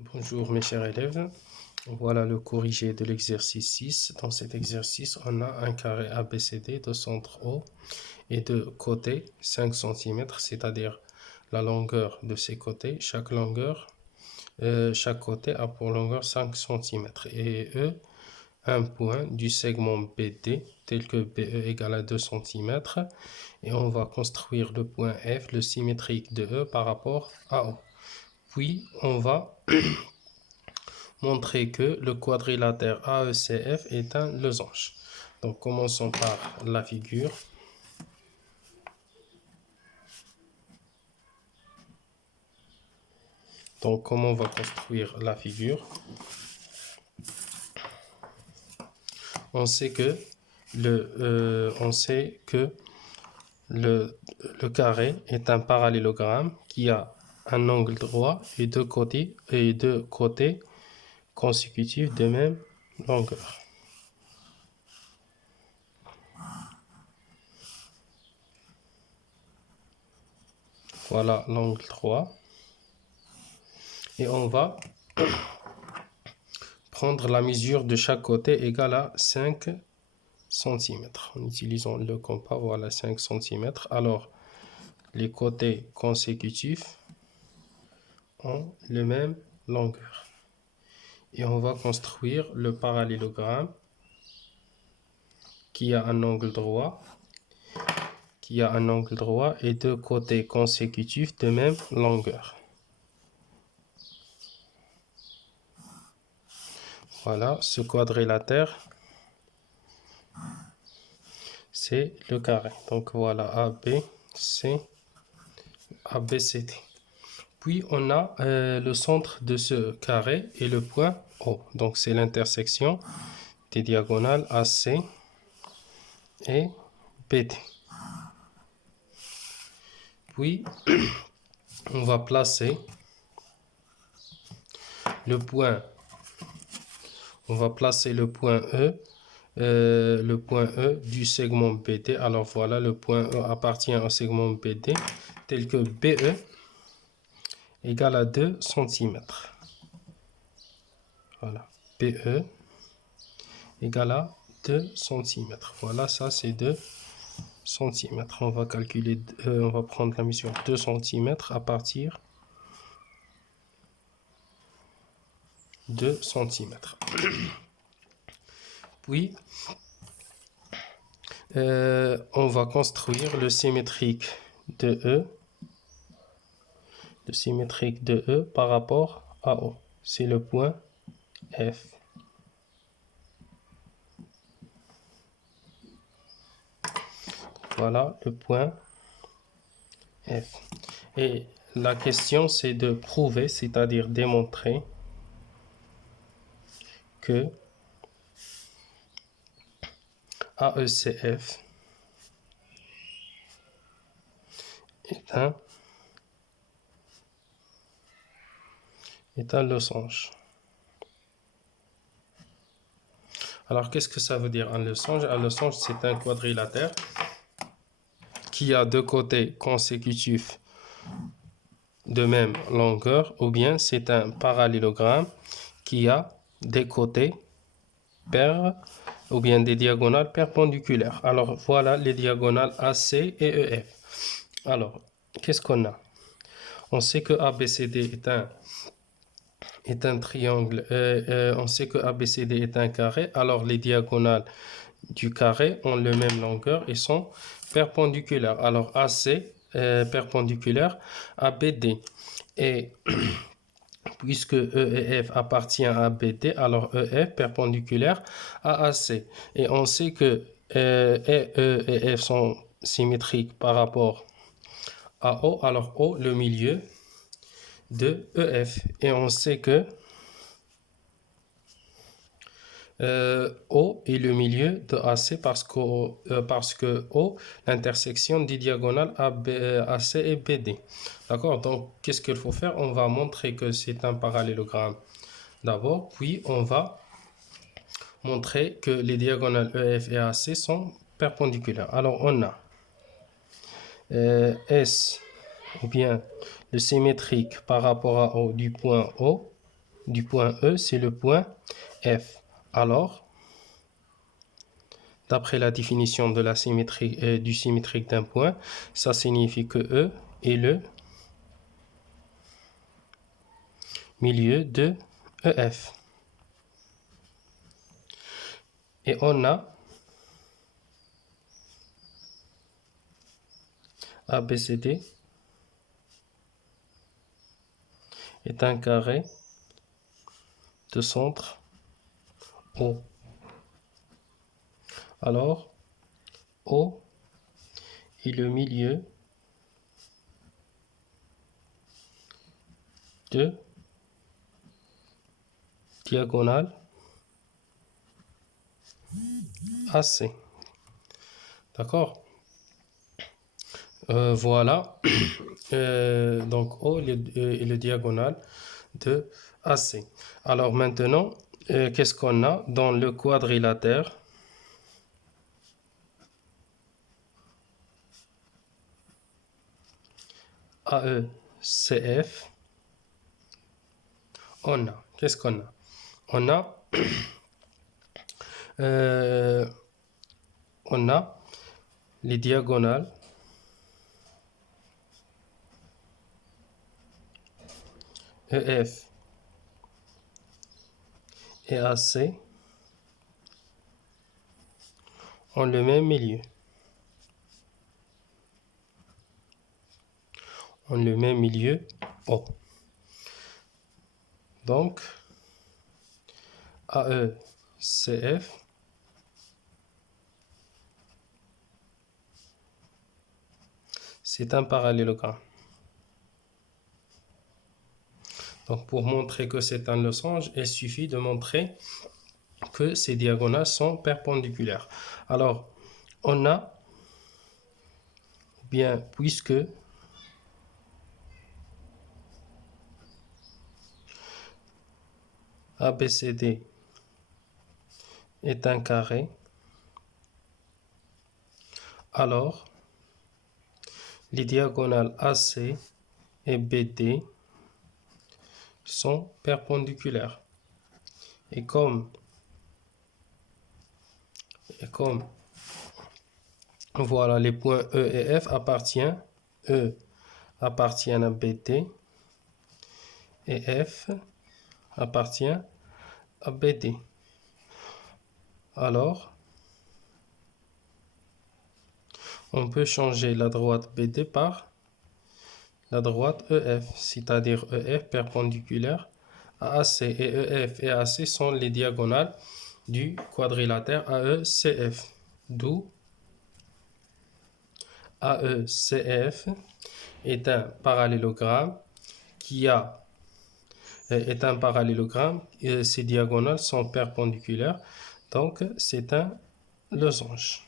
Bonjour mes chers élèves, voilà le corrigé de l'exercice 6. Dans cet exercice, on a un carré ABCD de centre O et de côté 5 cm, c'est-à-dire la longueur de ces côtés. Chaque côté a pour longueur 5 cm et E, un point du segment BD tel que BE égale à 2 cm et on va construire le point F, le symétrique de E par rapport à O. Puis on va montrer que le quadrilatère AECF est un losange. Donc commençons par la figure. Donc comment on va construire la figure? On sait que le carré est un parallélogramme qui a un angle droit et deux côtés consécutifs de même longueur. Voilà l'angle droit. Et on va prendre la mesure de chaque côté égale à 5 cm. En utilisant le compas, voilà 5 cm. Alors, les côtés consécutifs ont la même longueur. Et on va construire le parallélogramme qui a un angle droit, et deux côtés consécutifs de même longueur. Voilà, ce quadrilatère, c'est le carré. Donc voilà ABCD. Puis on a le centre de ce carré et le point O. Donc c'est l'intersection des diagonales AC et BD. Puis on va placer le point. On va placer le point E du segment BD. Alors voilà, le point E appartient au segment BD tel que BE égale à 2 cm. Voilà, BE égale à 2 cm. Voilà, ça c'est 2 cm. On va calculer, on va prendre la mesure 2 cm à partir de 2 cm. Puis, on va construire le symétrique de E. Par rapport à O. C'est le point F. Voilà le point F. Et la question, c'est de prouver, c'est-à-dire démontrer que AECF est un losange. Alors, qu'est-ce que ça veut dire un losange? Un losange, c'est un quadrilatère qui a deux côtés consécutifs de même longueur, ou bien c'est un parallélogramme qui a des côtés ou bien des diagonales perpendiculaires. Alors, voilà les diagonales AC et EF. Alors, qu'est-ce qu'on a? On sait que ABCD est un triangle, on sait que ABCD est un carré, alors les diagonales du carré ont la même longueur et sont perpendiculaires. Alors AC perpendiculaire à BD. Et puisque E et F appartient à BD, alors EF perpendiculaire à AC. Et on sait que E et F sont symétriques par rapport à O, alors O le milieu de EF. Et on sait que O est le milieu de AC parce que O, l'intersection des diagonales AC et BD. D'accord? Donc, qu'est-ce qu'il faut faire? On va montrer que c'est un parallélogramme d'abord, puis on va montrer que les diagonales EF et AC sont perpendiculaires. Alors, on a S, ou bien le symétrique par rapport à O du point O, du point E, c'est le point F. Alors, d'après la définition de la symétrie, du symétrique d'un point, ça signifie que E est le milieu de EF. Et on a ABCD est un carré de centre O. Alors, O est le milieu de diagonale AC. D'accord? Voilà. Donc, O est le diagonale de AC. Alors maintenant, qu'est-ce qu'on a dans le quadrilatère? AECF, on a, qu'est-ce qu'on a? On a les diagonales EF et AC ont le même milieu. Ont le même milieu O. Donc, AECF c'est un parallélogramme. Donc, pour montrer que c'est un losange, il suffit de montrer que ces diagonales sont perpendiculaires. Alors, on a, bien, puisque ABCD est un carré, alors les diagonales AC et BD sont perpendiculaires. Et comme voilà, les points E et F appartiennent à BD et F appartient à BD. Alors, on peut changer la droite BD par la droite EF, c'est-à-dire EF perpendiculaire à AC. Et EF et AC sont les diagonales du quadrilatère AECF. D'où AECF est un parallélogramme ces diagonales sont perpendiculaires, donc c'est un losange.